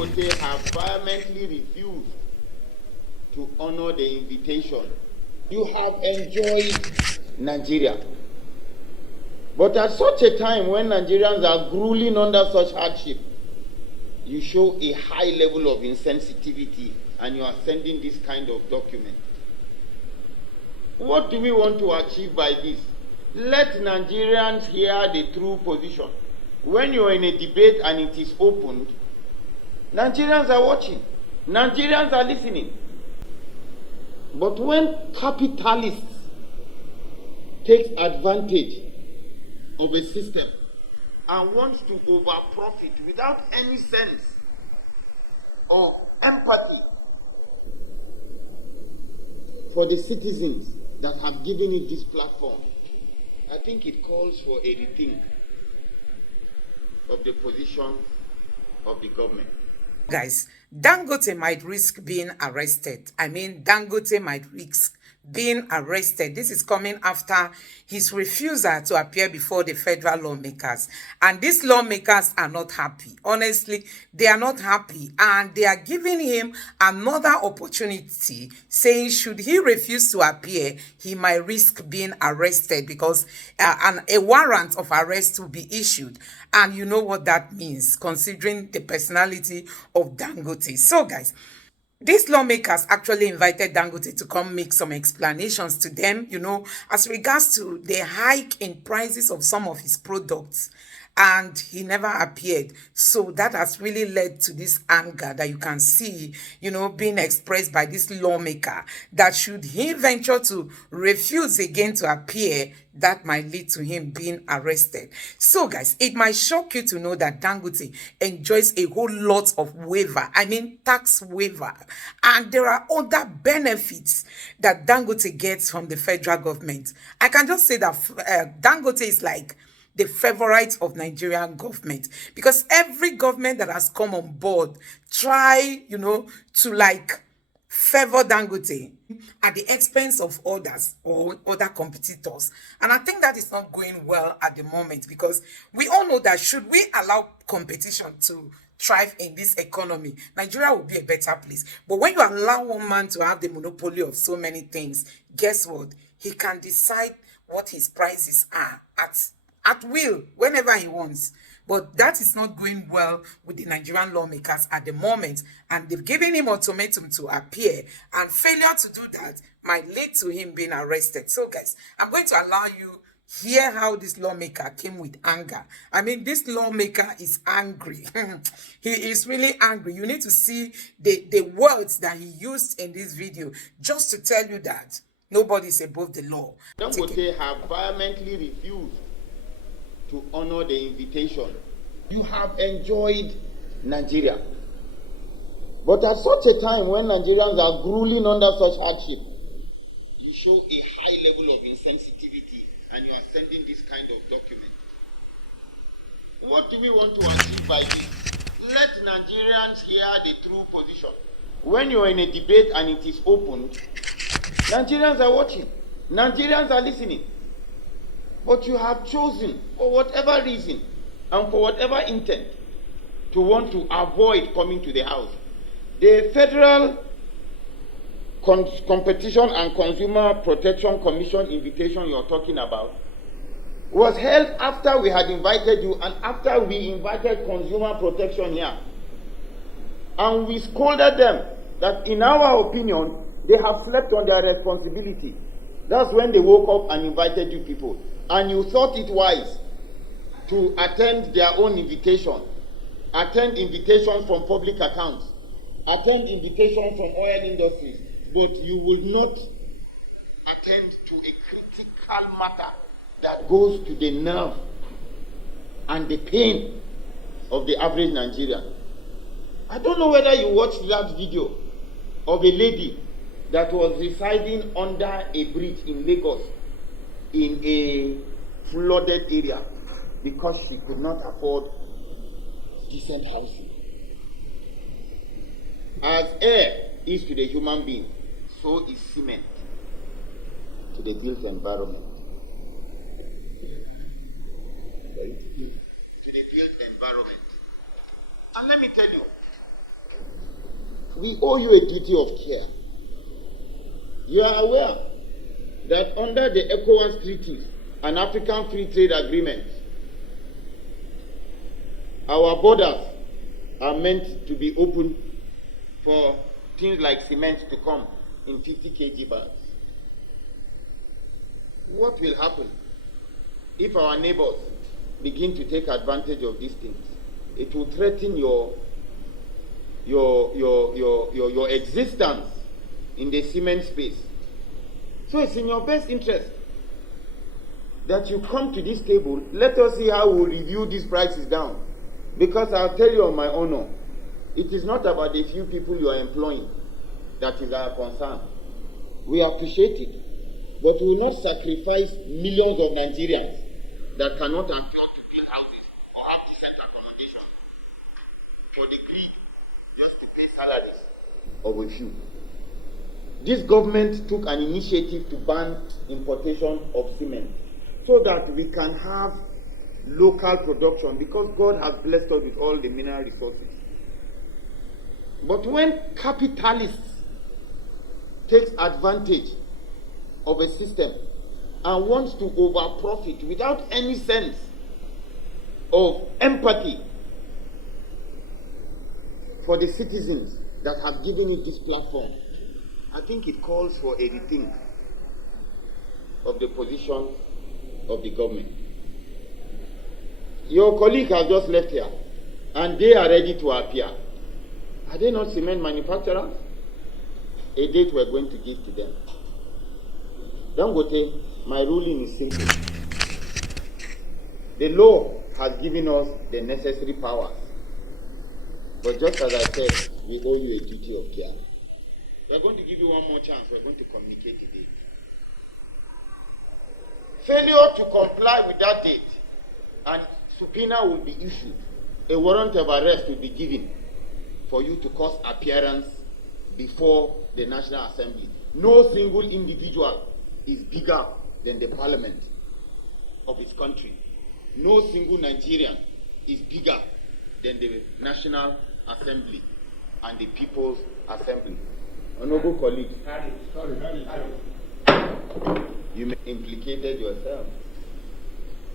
Dangote have vehemently refused to honor the invitation. You have enjoyed Nigeria. But at such a time when Nigerians are grueling under such hardship, you show a high level of insensitivity and you are sending this kind of document. What do we want to achieve by this? Let Nigerians hear the true position. When you are in a debate and it is opened, Nigerians are watching. Nigerians are listening. But when capitalists take advantage of a system and wants to over-profit without any sense of empathy for the citizens that have given it this platform, I think it calls for a rethink of the position of the government. Guys, Dangote might risk being arrested. Dangote might risk being arrested. This is coming after his refusal to appear before the federal lawmakers. And these lawmakers are not happy. Honestly, they are not happy. And they are giving him another opportunity, saying should he refuse to appear, he might risk being arrested because a warrant of arrest will be issued. And you know what that means, considering the personality of Dangote. So, guys, these lawmakers actually invited Dangote to come make some explanations to them, as regards to the hike in prices of some of his products. And he never appeared. So that has really led to this anger that you can see, being expressed by this lawmaker, that should he venture to refuse again to appear, that might lead to him being arrested. So, guys, it might shock you to know that Dangote enjoys a whole lot of waiver. Tax waiver. And there are other benefits that Dangote gets from the federal government. I can just say that Dangote is like the favorite of Nigerian government, because every government that has come on board try, to favor Dangote at the expense of others or other competitors. And I think that is not going well at the moment, because we all know that should we allow competition to thrive in this economy, Nigeria will be a better place. But when you allow one man to have the monopoly of so many things, guess what? He can decide what his prices are at will, whenever he wants. But that is not going well with the Nigerian lawmakers at the moment. And they've given him ultimatum to appear. And failure to do that might lead to him being arrested. So, guys, I'm going to allow you hear how this lawmaker came with anger. This lawmaker is angry. He is really angry. You need to see the words that he used in this video just to tell you that nobody is above the law. Dangote have vehemently refused to honor the invitation. You have enjoyed Nigeria. But at such a time when Nigerians are grueling under such hardship, you show a high level of insensitivity and you are sending this kind of document. What do we want to achieve by this? Let Nigerians hear the true position. When you are in a debate and it is opened, Nigerians are watching. Nigerians are listening. But you have chosen, for whatever reason and for whatever intent, to want to avoid coming to the house. The Federal Competition and Consumer Protection Commission invitation you're talking about was held after we had invited you and after we invited consumer protection here. And we scolded them that, in our opinion, they have slept on their responsibility. That's when they woke up and invited you people. And you thought it wise to attend their own invitation, attend invitations from public accounts, attend invitations from oil industries, but you will not attend to a critical matter that goes to the nerve and the pain of the average Nigerian. I don't know whether you watched that video of a lady that was residing under a bridge in Lagos in a flooded area because she could not afford decent housing. As air is to the human being, so is cement to the built environment. To the built environment. And let me tell you, we owe you a duty of care. You are aware that under the ECOWAS treaties and African Free Trade Agreement, our borders are meant to be open for things like cement to come in 50 kg bags. What will happen if our neighbors begin to take advantage of these things? It will threaten your existence in the cement space. So it's in your best interest that you come to this table. Let us see how we'll review these prices down. Because I'll tell you on my honor, it is not about the few people you are employing that is our concern. We appreciate it, but we will not sacrifice millions of Nigerians that cannot afford to build houses or have decent accommodation for the greed just to pay salaries of a few. This government took an initiative to ban importation of cement so that we can have local production, because God has blessed us with all the mineral resources. But when capitalists takes advantage of a system and wants to over-profit without any sense of empathy for the citizens that have given it this platform, I think it calls for a rethink of the position of the government. Your colleague has just left here, and they are ready to appear. Are they not cement manufacturers? A date we're going to give to them. Dangote, my ruling is simple. The law has given us the necessary powers. But just as I said, we owe you a duty of care. We're going to give you one more chance. We're going to communicate the date. Failure to comply with that date, and subpoena will be issued. A warrant of arrest will be given for you to cause appearance before the National Assembly. No single individual is bigger than the parliament of his country. No single Nigerian is bigger than the National Assembly and the People's Assembly. Honorable colleagues, you implicated yourself,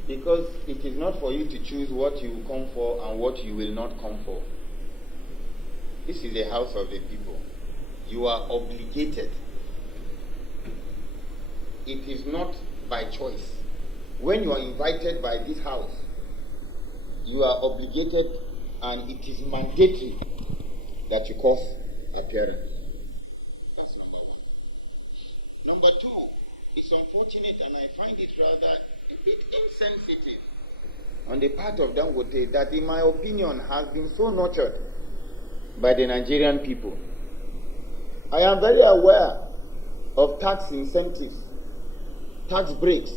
because it is not for you to choose what you will come for and what you will not come for. This is the house of the people. You are obligated. It is not by choice. When you are invited by this house, you are obligated, and it is mandatory that you cause appearance. That's number one. Number two, it's unfortunate, and I find it rather a bit insensitive on the part of Dangote that, in my opinion, has been so nurtured by the Nigerian people. I am very aware of tax incentives, tax breaks,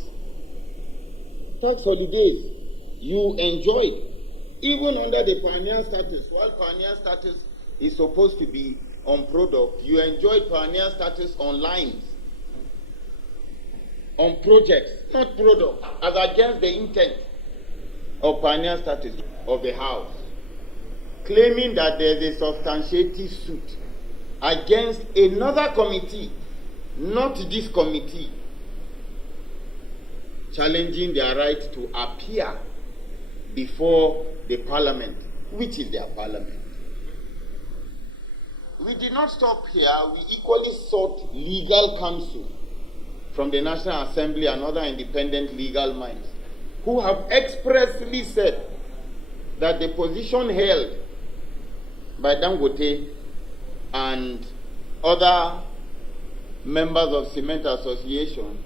tax holidays you enjoyed, even under the pioneer status. While pioneer status is supposed to be on product, you enjoyed pioneer status on lines, on projects, not product, as against the intent of pioneer status of the house, claiming that there is a substantiative suit against another committee, not this committee, challenging their right to appear before the parliament, which is their parliament. We did not stop here. We equally sought legal counsel from the National Assembly and other independent legal minds who have expressly said that the position held by Dangote and other members of Cement Association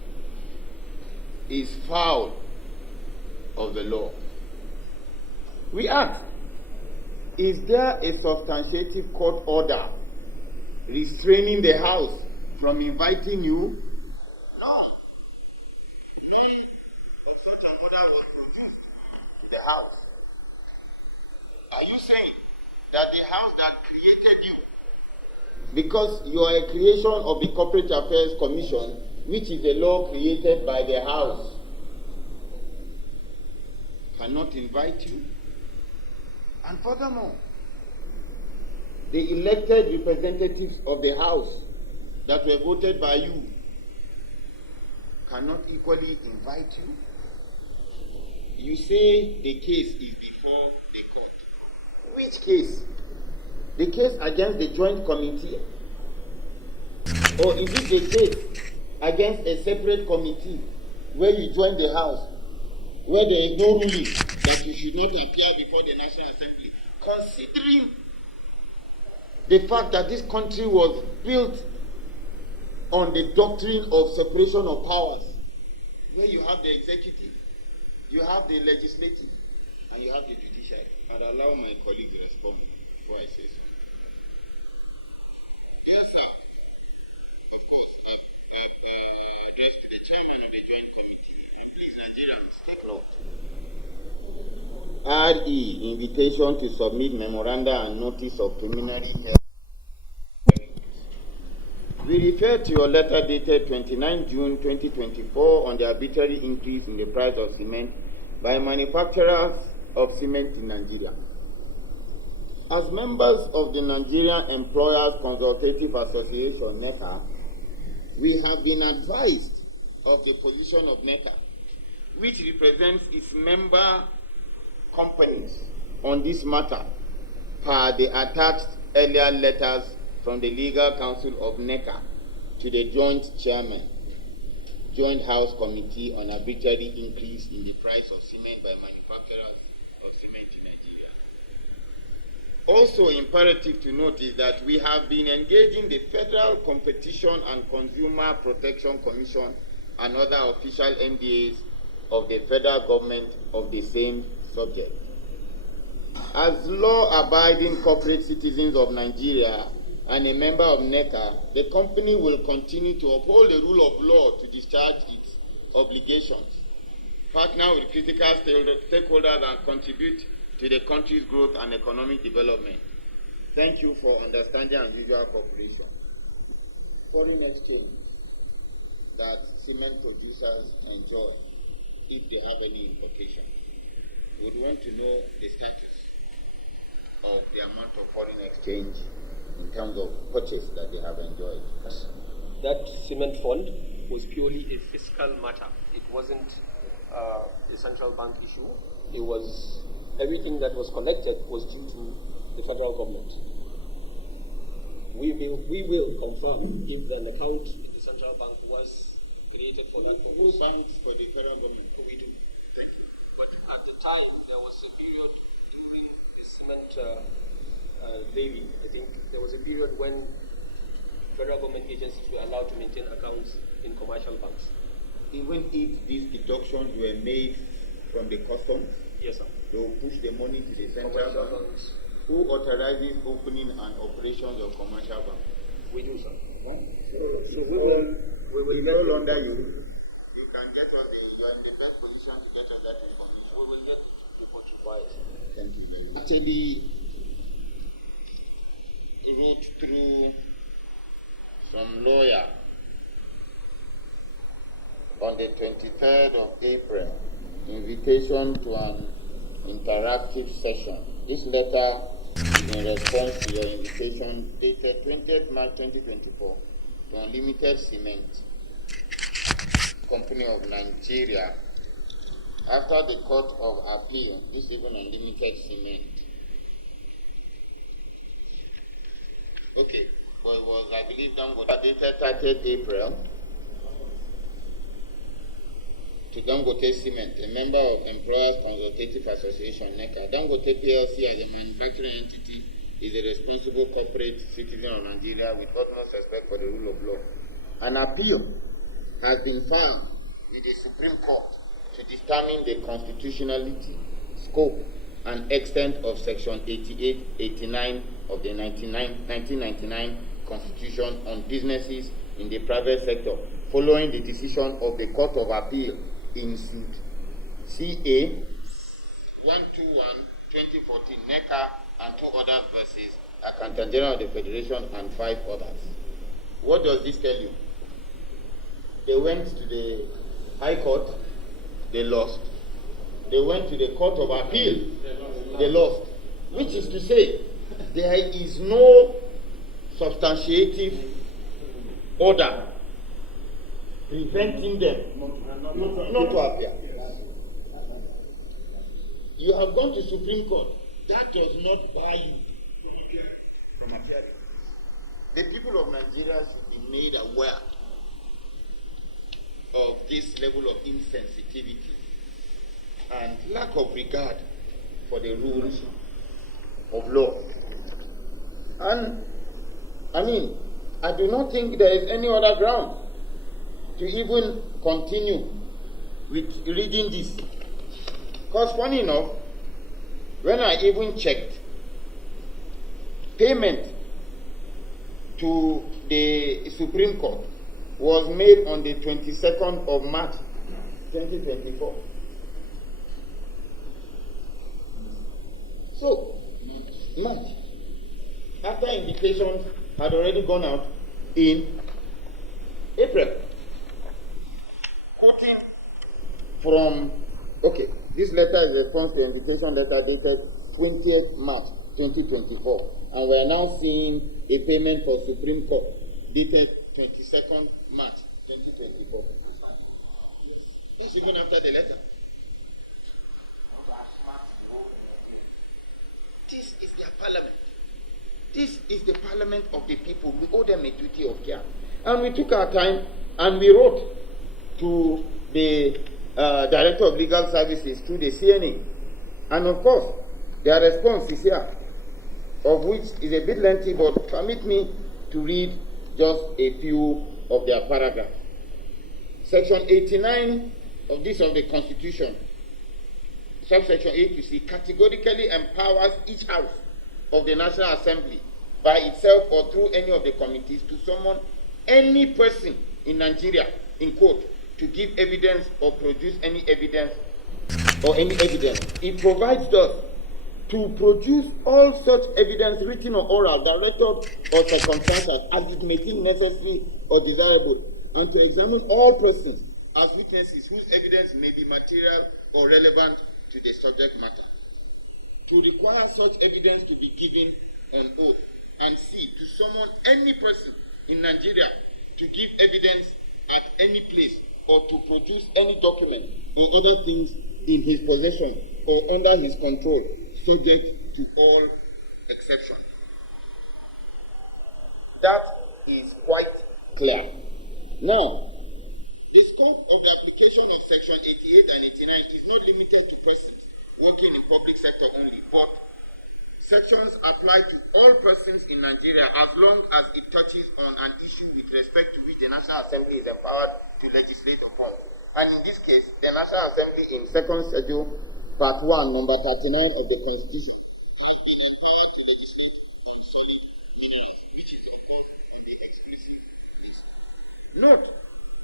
is foul of the law. We ask, is there a substantiative court order restraining the House from inviting you? No. But such an order was produced in the House. Are you saying that the House that created you, because you are a creation of the Corporate Affairs Commission, which is a law created by the House, cannot invite you? And furthermore, the elected representatives of the House that were voted by you cannot equally invite you? You say the case is before the court. Which case? The case against the joint committee? Or is it the case against a separate committee where you join the House, where there is no ruling that you should not appear before the National Assembly, considering the fact that this country was built on the doctrine of separation of powers, where you have the executive, you have the legislative, and you have the judiciary? I'd allow my colleague to respond before I say so. Yes, sir. Of course, I've addressed to the chairman of the joint committee. Please, Nigerians, take note. RE, invitation to submit memoranda and notice of preliminary hearing. We refer to your letter dated 29 June 2024 on the arbitrary increase in the price of cement by manufacturers of cement in Nigeria. As members of the Nigerian Employers Consultative Association, NECA, we have been advised of the position of NECA, which represents its member companies on this matter, per the attached earlier letters from the legal counsel of NECA to the joint chairman, Joint House Committee on Arbitrary Increase in the Price of Cement by Manufacturers of Cement in Nigeria. Also imperative to note is that we have been engaging the Federal Competition and Consumer Protection Commission and other official MDAs of the federal government of the same subject. As law-abiding corporate citizens of Nigeria and a member of NECA, the company will continue to uphold the rule of law to discharge its obligations, partner with critical stakeholders, and contribute to the country's growth and economic development. Thank you for understanding and usual cooperation. Foreign exchange that cement producers enjoy, if they have any importation. We would want to know the status of the amount of foreign exchange in terms of purchase that they have enjoyed. That cement fund was purely a fiscal matter. It wasn't a central bank issue. It was everything that was collected was due to the federal government. We will confirm if an account in the central bank was created for that purpose. Thanks for the federal government. We do. But at the time, there was a period during the cement levy. I think there was a period when federal government agencies were allowed to maintain accounts in commercial banks. Even if these deductions were made from the customs, yes, sir, they will push the money to the central bank. Who authorizes opening and operations of commercial banks? We do, sir. We will roll under you. You can get us you are in the best position to get us that information. We will get the report required. Thank you very much. Actually, wrote through some lawyer on the 23rd of April, invitation to an interactive session. This letter is in response to your invitation dated 20th March 2024 to Unlimited Cement Company of Nigeria. After the Court of Appeal, this is even Unlimited Cement. Okay, well, it was, I believe, Dangote dated 30th April to Dangote Cement, a member of Employers Consultative Association, NECA. Dangote PLC as a manufacturing entity is a responsible corporate citizen of Nigeria with utmost respect for the rule of law. An appeal has been filed with the Supreme Court to determine the constitutionality, scope, and extent of Section 88-89 of the 1999 Constitution on businesses in the private sector, following the decision of the Court of Appeal in suit CA 121/2014, NECA and 2 others versus Accountant General of the Federation and 5 others. What does this tell you? They went to the High Court, they lost. They went to the Court of Appeal, they lost. Which is to say there is no substantiative order preventing them not to appear. You have gone to Supreme Court. That does not buy you from appearing. The people of Nigeria should be made aware of this level of insensitivity and lack of regard for the rules of law. And I do not think there is any other ground to even continue with reading this. Because funny enough, when I even checked, payment to the Supreme Court was made on the 22nd of March 2024. So, March, after invitations had already gone out in April. Quoting from, this letter is a response to invitation letter dated 20th March 2024. And we are now seeing a payment for Supreme Court dated 22nd March 2024. That's even after the letter. This is their parliament. This is the parliament of the people. We owe them a duty of care. And we took our time and we wrote to the Director of Legal Services through the CNA. And of course, their response is here, of which is a bit lengthy, but permit me to read just a few of their paragraphs. Section 89 of the Constitution, subsection 8, you see, categorically empowers each house of the National Assembly by itself or through any of the committees to summon any person in Nigeria, in quote, to give evidence or produce any evidence or any evidence. It provides us to produce all such evidence, written or oral, directed or circumstantial, as it may seem necessary or desirable, and to examine all persons as witnesses whose evidence may be material or relevant to the subject matter. To require such evidence to be given on oath, and C, to summon any person in Nigeria to give evidence at any place or to produce any document or other things in his possession or under his control, subject to all exception. That is quite clear. Now, the scope of the application of Section 88 and 89 is not limited to persons working in public sector only, but sections apply to all persons in Nigeria as long as it touches on an issue with respect to which the National Assembly is empowered to legislate upon. And in this case, the National Assembly in second schedule, part 1, number 39 of the Constitution, has been empowered to legislate on solid minerals, which is of course on the exclusive list. Note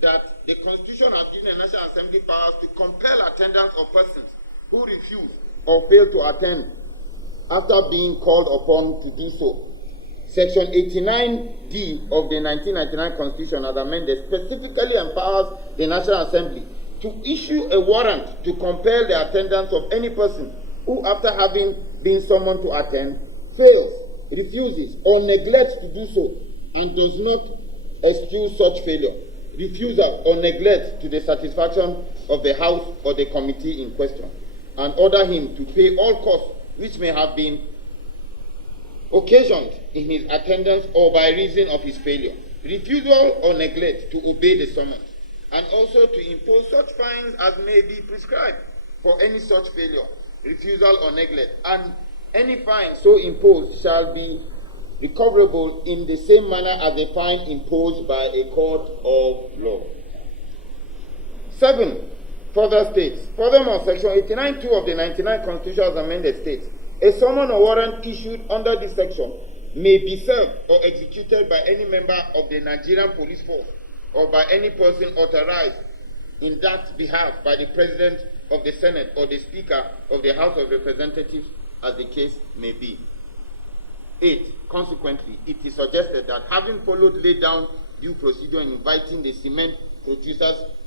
that the Constitution has given the National Assembly powers to compel attendance of persons who refuse or fail to attend after being called upon to do so. Section 89D of the 1999 Constitution, as amended, specifically empowers the National Assembly to issue a warrant to compel the attendance of any person who, after having been summoned to attend, fails, refuses, or neglects to do so, and does not excuse such failure, refusal, or neglect to the satisfaction of the House or the committee in question, and order him to pay all costs which may have been occasioned in his attendance or by reason of his failure, refusal or neglect to obey the summons, and also to impose such fines as may be prescribed for any such failure, refusal or neglect, and any fine so imposed shall be recoverable in the same manner as a fine imposed by a court of law. 7. Further states. Furthermore, Section 89(2) of the 99 Constitution as amended states, a summon or warrant issued under this section may be served or executed by any member of the Nigerian Police Force or by any person authorized in that behalf by the President of the Senate or the Speaker of the House of Representatives, as the case may be. 8. Consequently, it is suggested that having followed laid down due procedure in inviting the cement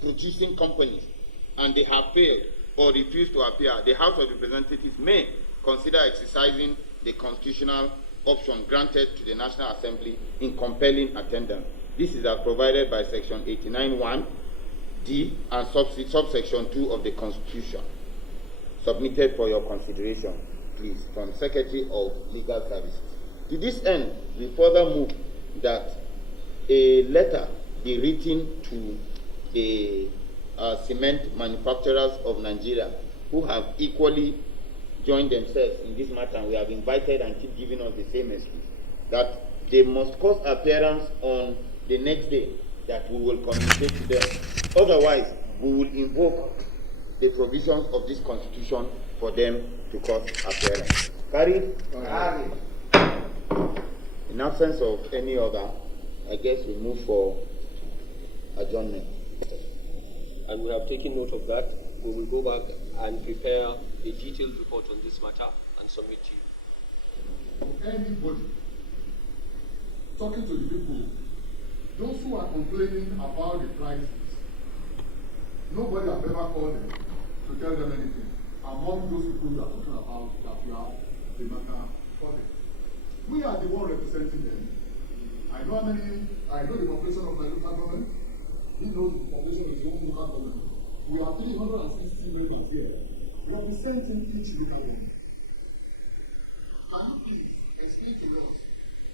producing companies, and they have failed or refused to appear, the House of Representatives may consider exercising the constitutional option granted to the National Assembly in compelling attendance. This is as provided by Section 89(1)(d) and subsection 2 of the Constitution. Submitted for your consideration, please, from Secretary of Legal Services. To this end, we further move that a letter be written to the cement manufacturers of Nigeria who have equally joined themselves in this matter, and we have invited and keep giving us the same excuse, that they must cause appearance on the next day, that we will communicate to them. Otherwise, we will invoke the provisions of this constitution for them to cause appearance. Carried? Carried. In absence of any other, I guess we move for adjournment. And we have taken note of that. We will go back and prepare a detailed report on this matter and submit to you. Anybody talking to the people, those who are complaining about the prices, nobody has ever called them to tell them anything. Among those people you are talking about, that you have the matter for them. We are the one representing them. I know the population of my local government. He knows the population of his own local government. We have 360 members here representing each local government. Can you please explain to us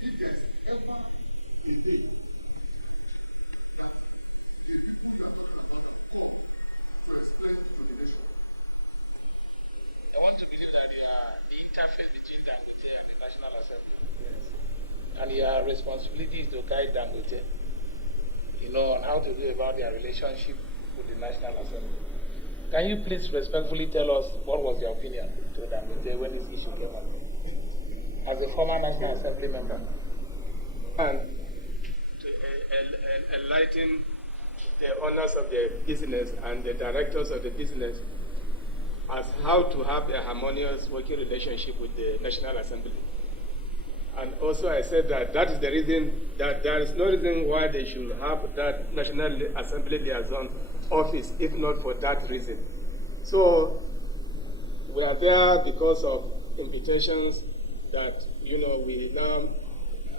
if there's ever a day I want to believe that they are the interface between Dangote and the National Assembly. Yes. And your responsibility is to guide Dangote, on how to go about their relationship with the National Assembly. Can you please respectfully tell us what was your opinion to Dangote when this issue came up? As a former National Assembly member, and to enlighten the owners of the business and the directors of the business as how to have a harmonious working relationship with the National Assembly. And also I said that is the reason that there is no reason why they should have that National Assembly liaison office, if not for that reason. So we are there because of invitations that we now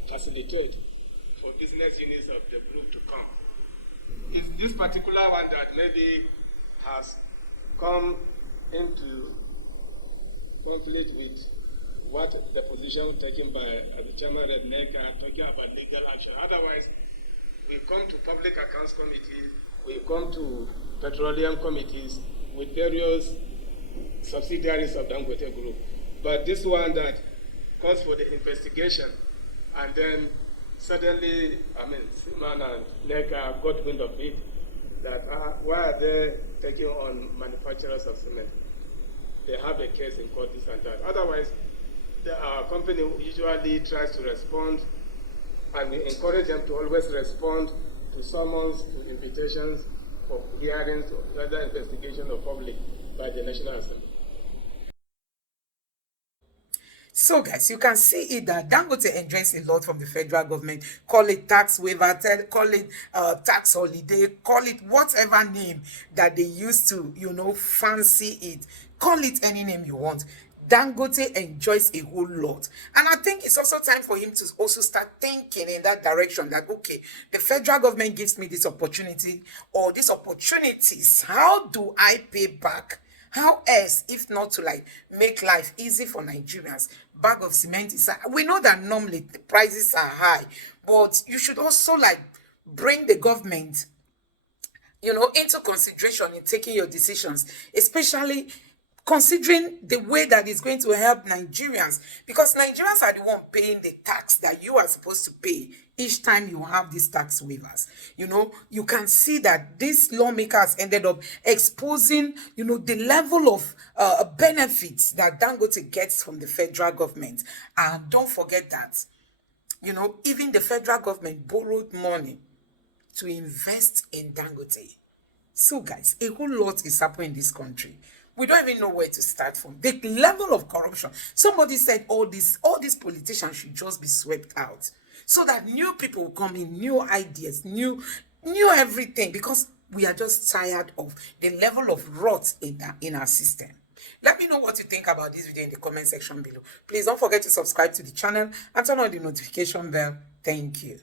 facilitate for business units of the group to come. It's this particular one that maybe has come into conflict with what the position taken by the chairman of NECA, talking about legal action. Otherwise, we come to public accounts committee, we come to petroleum committees with various subsidiaries of Dangote Group. But this one that calls for the investigation, and then suddenly, Siman and NECA got wind of it, that why are they taking on manufacturers of cement? They have a case in court, this and that. Otherwise, our company usually tries to respond, and we encourage them to always respond to summons, to invitations for hearings, or other investigation of public by the National Assembly. So guys, you can see it that Dangote enjoys a lot from the federal government. Call it tax waiver, call it tax holiday, call it whatever name that they used to, fancy it. Call it any name you want. Dangote enjoys a whole lot. And I think it's also time for him to also start thinking in that direction, that, okay, the federal government gives me this opportunity or these opportunities. How do I pay back? How else, if not to make life easy for Nigerians? Bag of cement is high. We know that normally the prices are high, but you should also bring the government, into consideration in taking your decisions, especially considering the way that it's going to help Nigerians, because Nigerians are the one paying the tax that you are supposed to pay each time you have these tax waivers. You can see that these lawmakers ended up exposing, the level of benefits that Dangote gets from the federal government. And don't forget that, even the federal government borrowed money to invest in Dangote. So guys, a whole lot is happening in this country. We don't even know where to start from. The level of corruption. Somebody said all these politicians should just be swept out, so that new people will come in, new ideas, new everything, because we are just tired of the level of rot in our system. Let me know what you think about this video in the comment section below. Please don't forget to subscribe to the channel and turn on the notification bell. Thank you.